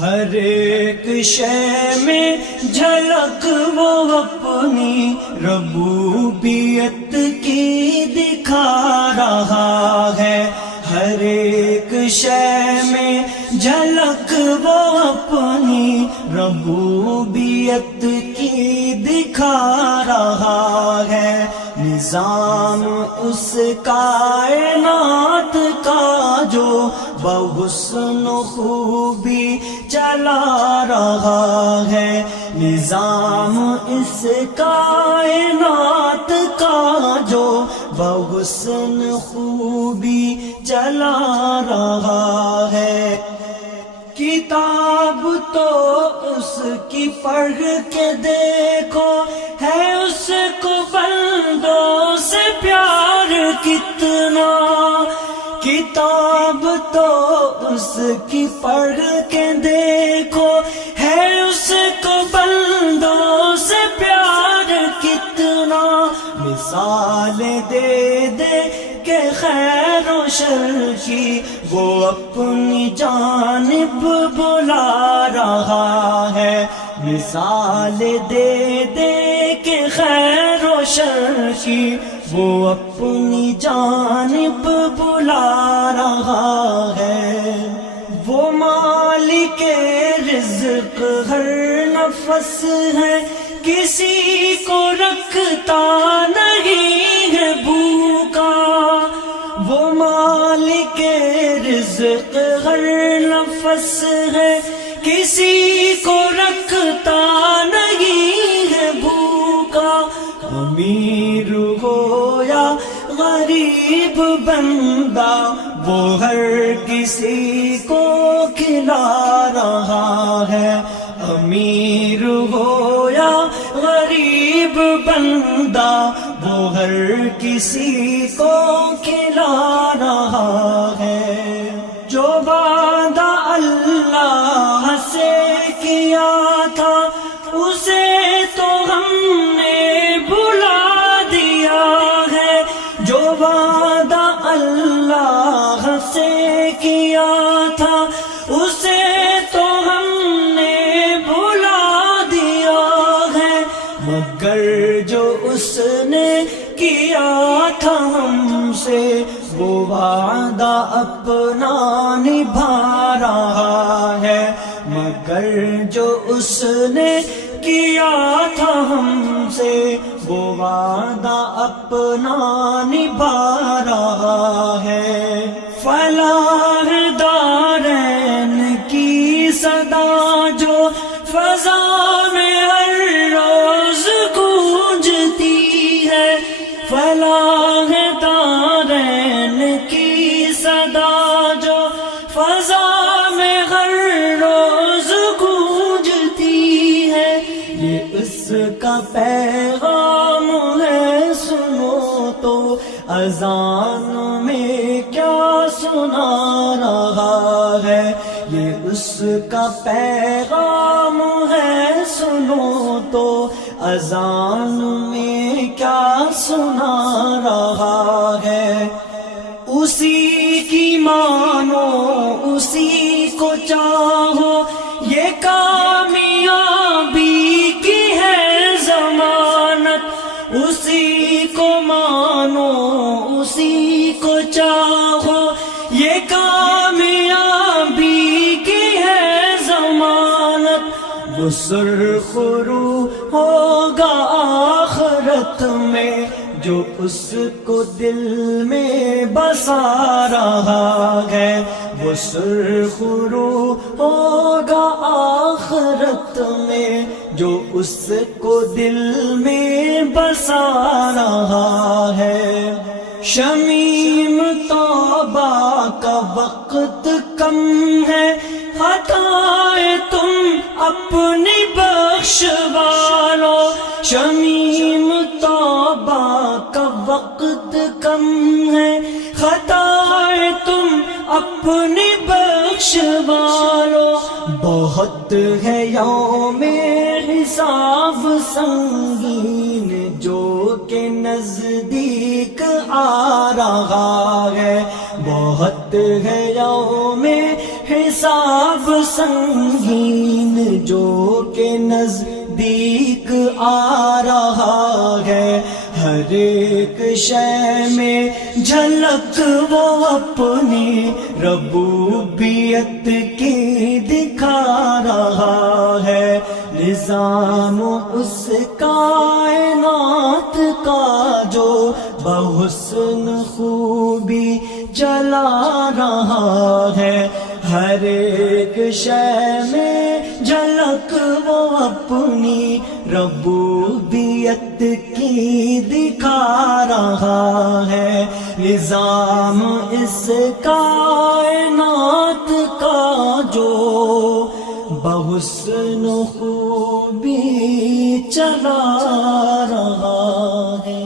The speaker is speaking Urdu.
ہر ایک شے میں جھلک وہ اپنی ربوبیت کی دکھا رہا ہے. ہر ایک شے میں جھلک وہ اپنی ربوبیت کی دکھا رہا ہے. نظام اس کائنات کا جو بحسن خوبی چلا رہا ہے. نظام اس کائنات کا جو بحسن خوبی چلا رہا ہے. کتاب تو اس کی پڑھ کے دیکھو ہے اس کو بندوں سے پیار کتنا. کتاب تو اس کی پڑھ کے دیکھو ہے اس کو بندوں سے پیار کتنا. مثال دے دے کہ خیر و شر کی وہ اپنی جانب بلا رہا ہے. مثال دے دے کہ خیر و شر کی وہ اپنی جانب بلا رہا ہے. وہ مالک رزق ہر نفس ہے کسی کو رکھتا نہیں ہے بھوکا. وہ مالک رزق ہر نفس ہے کسی کو رکھتا نہیں ہے بھوکا. امیر ہو یا غریب بندہ وہ ہر کسی کو کھلا رہا ہے. امیر ہو یا غریب بندہ وہ ہر کسی کو کھلا رہا ہے. جو وعدہ اللہ سے کیا تھا اسے تو ہم نے بھلا دیا ہے. جو وعدہ اللہ سے کیا تھا اسے تو ہم نے بھلا دیا ہے. مگر جو اس نے کیا تھا ہم سے وہ وعدہ اپنا نبھا رہا ہے. مگر جو اس نے کیا تھا ہم سے وہ وعدہ اپنا نبھا رہا ہے. فلاح دارین کی صدا جو فضا میں ہر روز گونجتی ہے. فلاح دارین کی صدا جو فضا میں ہر روز گونجتی ہے. یہ اس کا پیغام ہے سنو تو اذان میں کیا سنا رہا ہے. یہ اس کا پیغام ہے سنو تو اذان میں کیا سنا رہا ہے. اسی کی مانو اسی کو چاہو یہ کامیابی کی ہے ضمانت. اسی کو مانو اسی کو چاہو یہ کامیابی کی ہے ضمانت. وہ سرخرو ہوگا آخرت میں جو اس کو دل میں بسا رہا ہے. وہ سرخرو ہوگا آخرت میں جو اس کو دل میں بسا رہا ہے. شمیم توبہ کا وقت کم ہے خطائیں تم اپنی بخشوا لو. شمیم توبہ کا وقت کم ہے خطائیں تم اپنی بخشوا لو. بہت ہے یوم حساب سنگین جو کہ نزدیک آ رہا ہے. بہت ہے یوم حساب سنگین جو کہ نزدیک آ رہا ہے، ہر ایک شے میں جھلک وہ اپنی ربوبیت کی دکھا رہا ہے۔ نظام اس کائنات کا جو بحسن خوبی چلا رہا ہے، ہر ایک شے میں جھلک وہ اپنی ربوبیت کی دکھا رہا ہے۔ نظام اس کائنات کا جو بحسن خوبی چلا رہا ہے۔